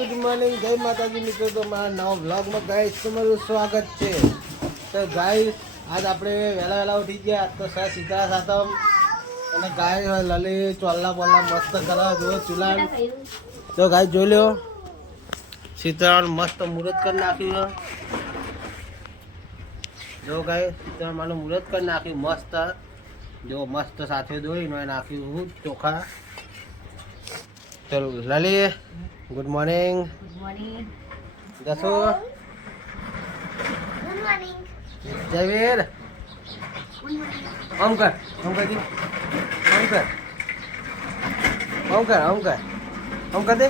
Good morning, જય માતાજી મિત્રો. તો મારા નવા બ્લોગમાં ગાઈસ તમારું સ્વાગત છે. તો ગાઈસ આજ આપણે વહેલા ઉઠી ગયા. તો સીતા સાતમ અને ગાય લલી ચોલ્લા બોલ્લા મસ્ત કરા જો ચૂલા. તો ગાય જોઈ લો, સીતારામ મસ્ત મુહૂર્ત કરી નાખ્યું. જો ગાય સીતારામ મુહૂર્ત કરી નાખ્યું મસ્ત. જો મસ્ત સાથે દોઈને નાખ્યું ચોખા. ચલો Lali, good morning. Good morning. દસો, ગુડ મોર્નિંગ. જયવીર, ઓમ કર દી, ઓમ કર દે,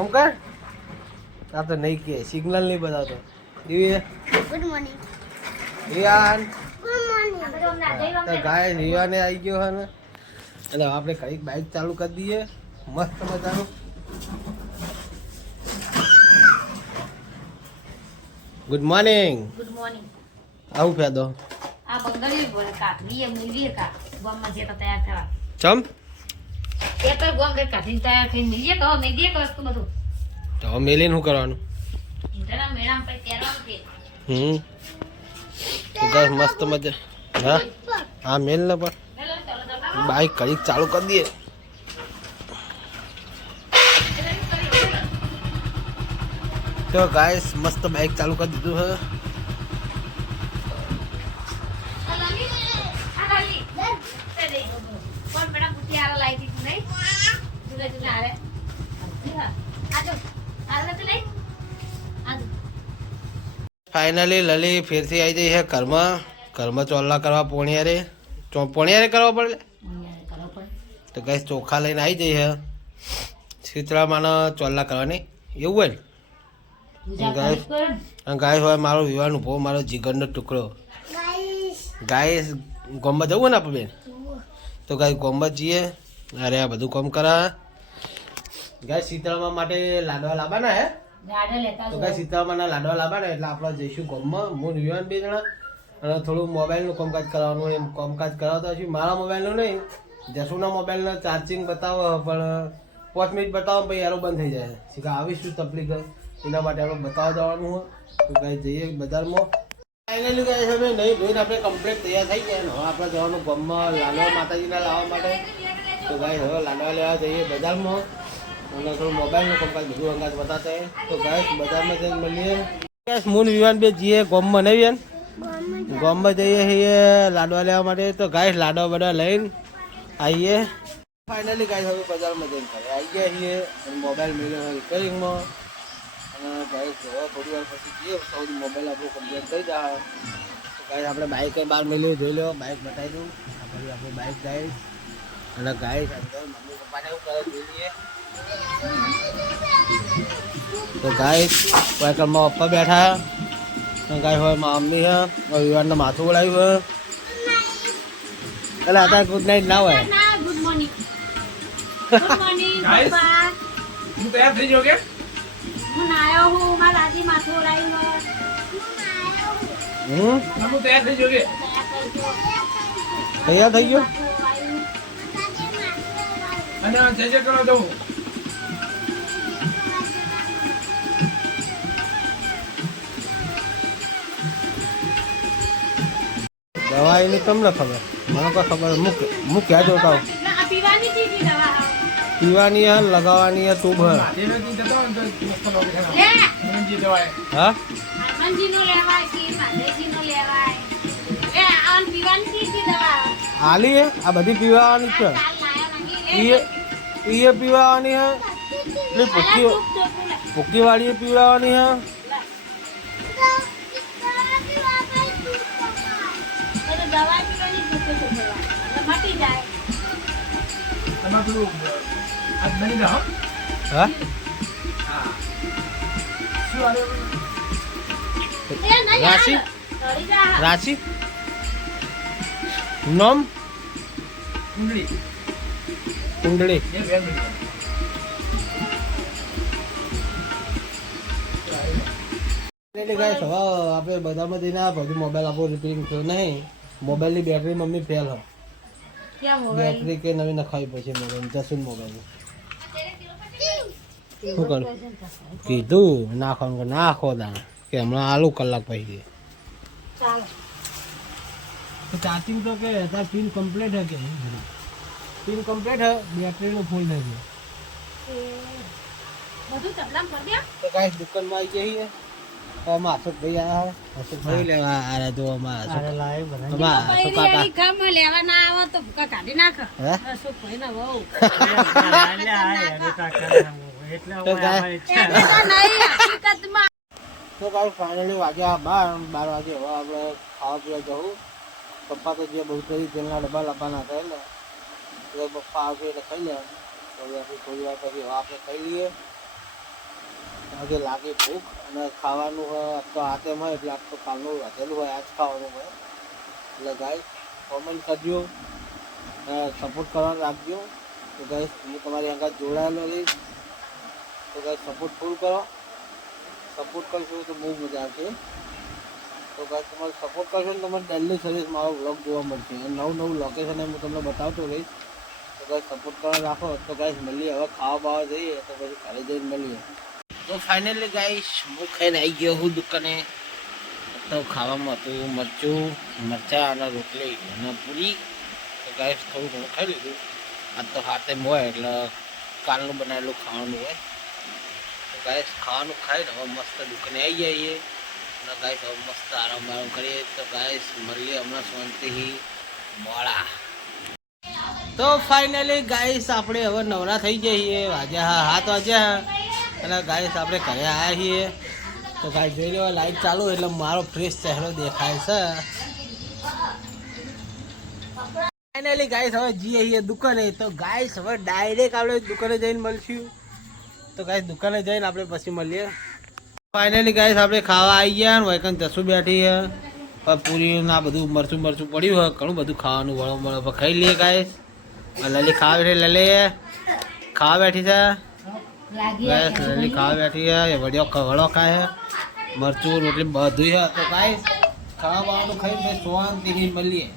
ઓમ કર. આ તો નહીં કે સિગ્નલ નહીં બતાવતો. દિવ્ય, good morning. Riyan, good morning. તો ગાય રિયાને આવી ગયો હે ને. અને આપણે કઈક બાઇક ચાલુ કરી દઈએ મસ્ત મજાનું. Good morning. Good morning. આવું ફેદો આ બંગડી બોલે કાઠી એ મૂવી કા ગોમમાં જે તૈયાર થવા ચમ એ તો ગોમ કે કાઠી તૈયાર થઈ નીજે કહો નહીં દે વસ્તુ બધું તો મેલીને શું કરવાનું? ઇન્ટરના મેળામ પર તૈયાર છે. તો ગાય મસ્ત મજા. હા હા મેલ ને પણ બાઈક કઈક ચાલુ કરી દઈએ. તો ગાઈસ મસ્ત બાઈક ચાલુ કરી દીધું હે. કોણ બેટા બુટી આલા લાઈ દી નહીં જુલે જુલે આરે આજો આલે તો લઈ આજો. ફાઇનલી લલી ફેરથી આવી જઈ છે ઘરમાં. ઘરમાં ચોલ્લા કરવા પોણિયારે કરવા પડે. તો ગાઈસ ચોખા લઈને આવી જઈ છે શીતળામાનો ચોલ્લા કરવાની. એવું હોય ને ગાય હોય મારો વિવાહનો ભો, મારો જીગરનો ટુકડો. ગાય ગોમમાં જવું ને આપણે બેન. તો ગાય ગોમમાં જઈએ. અરે આ બધું કામ કરા. ગાય શીતળામા માટે લાડવા લાવવાના હે. તો ગાય શીતળામાના લાડવા લાવવાના એટલે આપણે જઈશું ગોમમાં. હું વિવાન બે જણા અને થોડું મોબાઈલનું કામકાજ કરાવવાનું. એમ કામકાજ કરાવતા હશું. મારા મોબાઈલનું નહીં, જસુના મોબાઈલનો ચાર્જિંગ બતાવો પણ 5 મિનિટ બતાવો પછી એરો બંધ થઈ જાય. શીખા આવીશું તકલીફ એના માટે આપણે બતાવવા જવાનું હોય. તો ગાય જઈએ બજારમાં. ફાઇનલી ગાય હવે નહીં ધોઈને આપણે કમ્પ્લીટ તૈયાર થઈ ગયા. હવે આપણે જવાનું ગામમાં લાડવા માતાજીના લાવવા માટે. તો ગાય હવે લાડવા લેવા જઈએ બજારમાં અને થોડું મોબાઈલનું કામકાજ બધું અંગાજ બતાતે. તો ગાય બજારમાં જઈને મળીએ. મૂન વિવાન બે જઈએ ગામમાં નહીં બેન. ગામમાં જઈએ છીએ લાડવા લેવા માટે. તો ગાય લાડવા બધા લઈને આવીએ. ફાઇનલી ગાય હવે બજારમાં જઈને ઘરે આવી ગયા છીએ અને મોબાઈલ મેળવ્યો રિપેરિંગમાં. અને ગાય થોડી વાર પછી જઈએ સૌથી મોબાઈલ આપણું કમ્પ્લેટ થઈ જાય. તો ગાય આપણે બાઇક બહાર મેળવી જોઈ લો. બાઇક બતાવી દઉં. પછી આપણે બાઇક ગાય અને ગાય મમ્મી પપ્પાને એવું કરે જોઈએ. તો ગાય વાયકલમાં પપ્પા બેઠા. ગાય હોય મારા મમ્મી હે. વિવાનને માથું બોલાવ્યું હે. એટલે અત્યારે ગુડ નાઇટ ના હોય. Good morning. ગુડ મોર્નિંગ પપ્પા. હું તૈયાર થઈ ગયો કે હું આયો હું મારા દાદી માથું ઓળાયું હોય. હું તૈયાર થઈ ગયો કે તૈયાર થઈ ગયો. અને જય કરો દઉં. દવાઈની તમને ખબર, મને કોઈ ખબર. હું ક્યાં જોતા હોઉં. પીવાની ચીજી દવા પીવાની હે, લગાવવાની હે, ટ્યુબ હે. હા હનુમાનજીનો લેવાય કે માધેજીનો લેવાય. આ પીવાની ચીજી દવા આલી હે. આ બધી પીવાની છે. કાલ લાયા નહીં એ પીવાની હે. પેલી ભૂકી વાળી પીવડાવવાની હે. દવા પીવાની મટી જાય. તમારે પેલું આજ બની જાઓ. હા શું આવે રાશિ રાશિ નોમ કુંડળી કુંડળી. એ બેન એટલે ગાઈસ હવે આપણે બધામાં જઈને આ બધું મોબાઈલ આપણો રિપેરિંગ થયો નહીં. મોબાઈલની બેટરી મમ્મી ફેલ હોય. ક્યાં મોબાઈલ બેટરી કે નવી નખાવી પછી મોબાઈલ જસુન મોબાઈલ શું કરું કીધું નાખવાનું કે નાખો દાણા કે હમણાં આલુ કલાક પછી ચાલો ચાર્જિંગ તો કે તાર પિન કમ્પ્લીટ હે કે પિન કમ્પ્લીટ હે બેટરીનું ફૂલ થઈ ગયું બધું તબલામ કરી દે તો ગાઈસ દુકાનમાં આવી જઈએ આમાં અશોકભાઈ આવ્યા અશોકભાઈ લેવા આ જો આમાં પૈરી કામ લેવા ના આવે તો ભૂકા કાઢી નાખ હે શું કોઈ ના વહુ તો ગાઈસ નહીં હકીકતમાં તો ગાઈસ ફાઇનલી વાગ્યા 12 વાગે હવે આપણે ખાવા પીવા જવું પપ્પા તો જે બહુ કરી તેલના ડબ્બા લાવવાના હતા એટલે પપ્પા આવશે એટલે ખાઈ લેવાનું તો થોડી વાર પછી હવે આપણે ખાઈ લઈએ આજે લાગે ભૂખ અને ખાવાનું હોય તો હાથેમ હોય એટલે આજ તો કાલનું વધેલું હોય આજ ખાવાનું હોય એટલે ગાઈસ કોમેન્ટ કરજો સપોર્ટ કરવાનું રાખજો તો ગાઈસ હું તમારી આગળ જોડાયેલો રહીશ તો ગાઈસ સપોર્ટ ફૂલ કરો સપોર્ટ કરશો તો બહુ મજા આવશે તો ગાઈસ તમારે સપોર્ટ કરશો ને તમને ડેલી સર્વિસ મારો વ્લોગ જોવા મળશે અને નવું લોકેશન હું તમને બતાવતો રહીશ તો ગાઈસ સપોર્ટ કરવા રાખો તો ગાઈસ મળીએ હવે ખાવા બાવા જઈએ તો પછી ઘરે જઈને મળીએ તો ફાઇનલી ગાઈસ હું ખાઈને આવી ગયો હું દુકાને તો ખાવામાં હતું મરચાં અને રોટલી અને પૂરી તો ગાઈસ થોડું ઘણું ખાઈ લીધું આજ તો હાથે હોય એટલે કાલનું બનાવેલું ખાવાનું હોય તો ગાઈસ ખાવાનું ખાઈને હવે મસ્ત દુકાને આવી જઈએ અને ગાઈસ હવે મસ્ત આરામ કરીએ તો ગાઈસ મળીએ હમણાં શાંતિથી મોડા તો ફાઇનલી ગાઈસ આપણે હવે નવરા થઈ જઈએ વાગ્યા 7 વાગ્યા અને ગાઈસ આપણે ઘરે આવ્યા છીએ તો ગાઈસ જોઈ લો લાઈટ ચાલુ એટલે મારો ફ્રેશ ચહેરો દેખાય છે ફાઇનલી ગાઈસ હવે જઈએ છીએ દુકાને તો ગાઈસ હવે ડાયરેક્ટ આપણે દુકાને જઈને મળશું તો ગાઈસ દુકાને જઈને આપણે પછી મળીએ ફાઇનલી ગાઈસ આપણે ખાવા આવી ગયા ને વૈકન જસુ બેઠી છે પૂરી ના બધું મરચું પડ્યું હોય ઘણું બધું ખાવાનું વળો ખાઈ લઈએ ગાઈસ લલી ખાવા બેઠી લલી ખાવા બેઠી છે લલી ખાવા બેઠી છે વડો ખાય છે મરચું રોટલી બધું છે તો ગાઈસ ખાવા બાવાનું ખાઈને શાંતિથી મળીએ